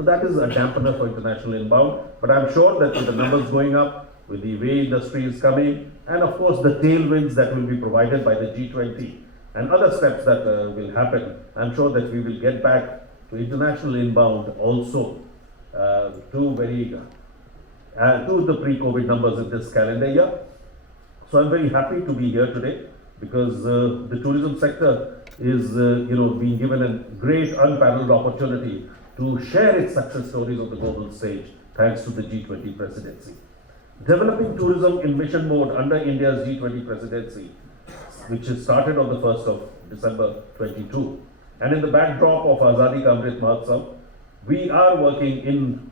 So that is a dampener for international inbound. But I'm sure that with the numbers going up, with the way industry is coming, and of course the tailwinds that will be provided by the G20 and other steps that will happen, I'm sure that we will get back to international inbound also to the pre-COVID numbers in this calendar year. So I'm very happy to be here today because the tourism sector is being given a great unparalleled opportunity to share its success stories on the global stage thanks to the G20 presidency. Developing tourism in mission mode under India's G20 presidency, which is started on the 1st of December 22. And in the backdrop of Azadi Ka Amrit Mahotsav, we are working in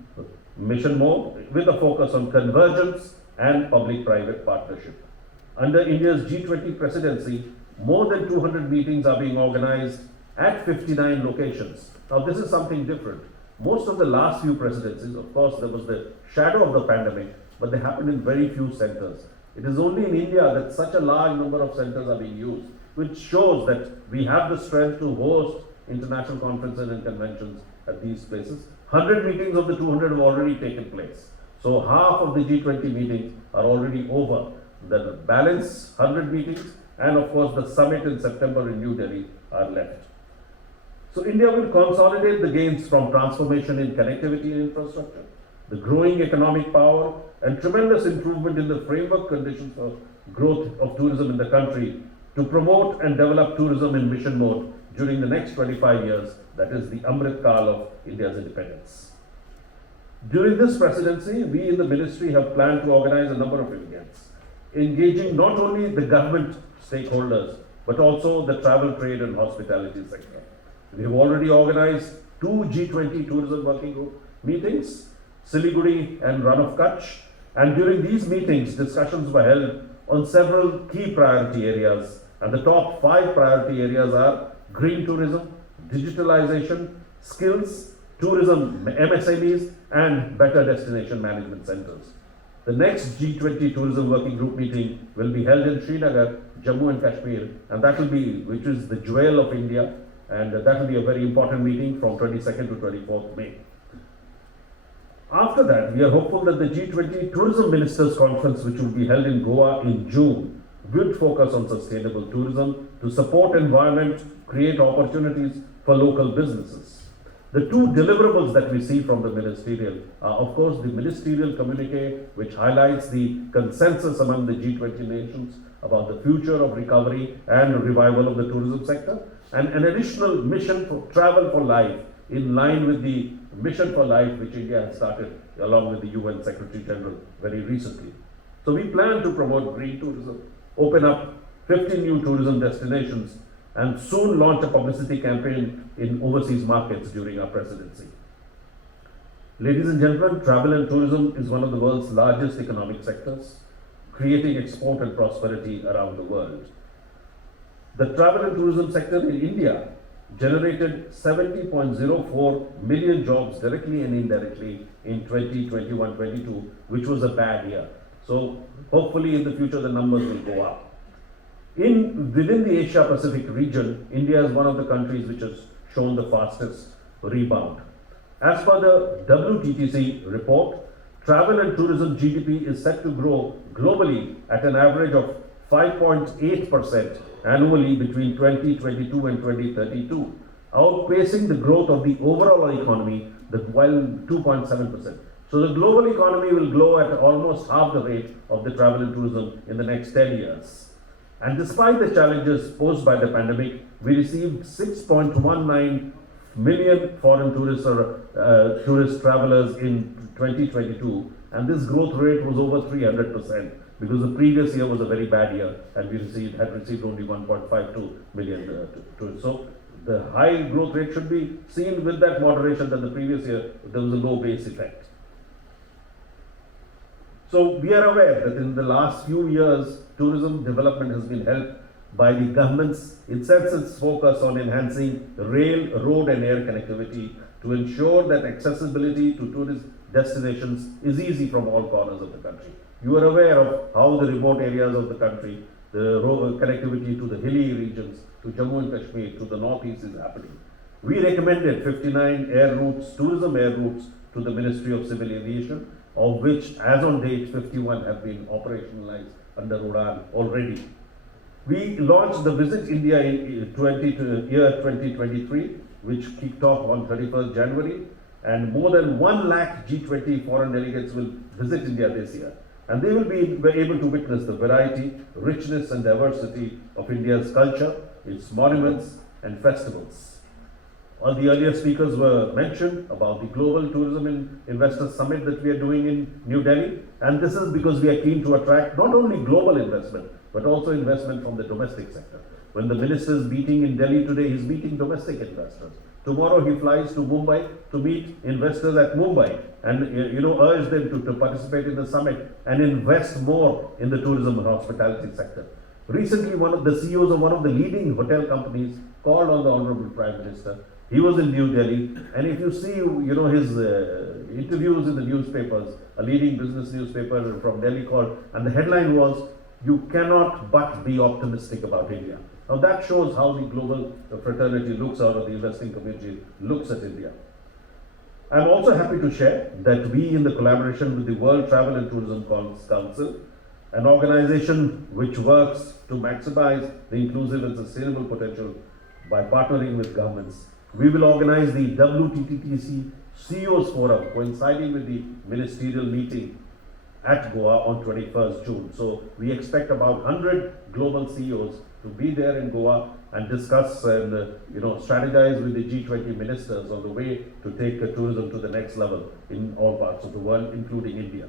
mission mode with a focus on convergence and public-private partnership. Under India's G20 presidency, more than 200 meetings are being organized at 59 locations. Now this is something different. Most of the last few presidencies, of course, there was the shadow of the pandemic, but they happened in very few centers. It is only in India that such a large number of centers are being used, which shows that we have the strength to host international conferences and conventions at these places. 100 meetings of the 200 have already taken place. So half of the G20 meetings are already over. The balance 100 meetings and of course the summit in September in New Delhi are left. So India will consolidate the gains from transformation in connectivity and infrastructure, the growing economic power and tremendous improvement in the framework conditions for growth of tourism in the country to promote and develop tourism in mission mode during the next 25 years, that is the Amrit Kal of India's independence. During this presidency, we in the ministry have planned to organize a number of events, engaging not only the government stakeholders, but also the travel, trade and hospitality sector. We have already organized 2 G20 tourism working group meetings, Siliguri and Run of Kutch, and during these meetings, discussions were held on several key priority areas, and the top 5 priority areas are green tourism, digitalization, skills, tourism MSMEs, and better destination management centers. The next G20 tourism working group meeting will be held in Srinagar, Jammu and Kashmir, and which is the jewel of India, and that will be a very important meeting from 22nd to 24th May. After that, we are hopeful that the G20 Tourism Ministers Conference, which will be held in Goa in June, will focus on sustainable tourism to support environment, create opportunities for local businesses. The 2 deliverables that we see from the ministerial are, of course, the ministerial communique, which highlights the consensus among the G20 nations about the future of recovery and revival of the tourism sector, and an additional mission for travel for life in line with the mission for life which India has started along with the UN Secretary General very recently. So we plan to promote green tourism, open up 50 new tourism destinations, and soon launch a publicity campaign in overseas markets during our presidency. Ladies and gentlemen, travel and tourism is one of the world's largest economic sectors, creating export and prosperity around the world. The travel and tourism sector in India generated 70.04 million jobs directly and indirectly in 2021-22, which was a bad year. So hopefully in the future the numbers will go up. Within the Asia Pacific region, India is one of the countries which has shown the fastest rebound. As per the WTTC report, travel and tourism GDP is set to grow globally at an average of 5.8% annually between 2022 and 2032, outpacing the growth of the overall economy, while 2.7%. So the global economy will grow at almost half the rate of the travel and tourism in the next 10 years. And despite the challenges posed by the pandemic, we received 6.19 million foreign tourist travelers in 2022, and this growth rate was over 300%, because the previous year was a very bad year and we had received only 1.52 million tourists. So the high growth rate should be seen with that moderation that the previous year there was a low base effect. So we are aware that in the last few years, tourism development has been helped by the government's incessant focus on enhancing rail, road and air connectivity to ensure that accessibility to tourist destinations is easy from all corners of the country. You are aware of how the remote areas of the country, the road connectivity to the hilly regions, to Jammu and Kashmir, to the northeast is happening. We recommended 59 air routes, tourism air routes to the Ministry of Civil Aviation, of which as on date 51 have been operationalized under UDAN already. We launched the Visit India in year 2023, which kicked off on 31st January, and more than 1 lakh G20 foreign delegates will visit India this year. And they will be able to witness the variety, richness and diversity of India's culture, its monuments and festivals. All the earlier speakers were mentioned about the Global Tourism Investors Summit that we are doing in New Delhi. And this is because we are keen to attract not only global investment, but also investment from the domestic sector. When the minister is meeting in Delhi today, he's meeting domestic investors. Tomorrow he flies to Mumbai to meet investors at Mumbai and urge them to participate in the summit and invest more in the tourism and hospitality sector. Recently, one of the CEOs of one of the leading hotel companies called on the Honorable Prime Minister. He was in New Delhi, and if you see his interviews in the newspapers, a leading business newspaper from Delhi called, and the headline was, "You cannot but be optimistic about India." Now that shows how the global fraternity looks out, or the investing community looks at India. I'm also happy to share that we, in the collaboration with the World Travel and Tourism Council, an organization which works to maximize the inclusive and sustainable potential by partnering with governments, we will organize the WTTC CEOs Forum coinciding with the ministerial meeting at Goa on 21st June. So we expect about 100 global CEOs to be there in Goa and discuss and strategize with the G20 ministers on the way to take tourism to the next level in all parts of the world, including India.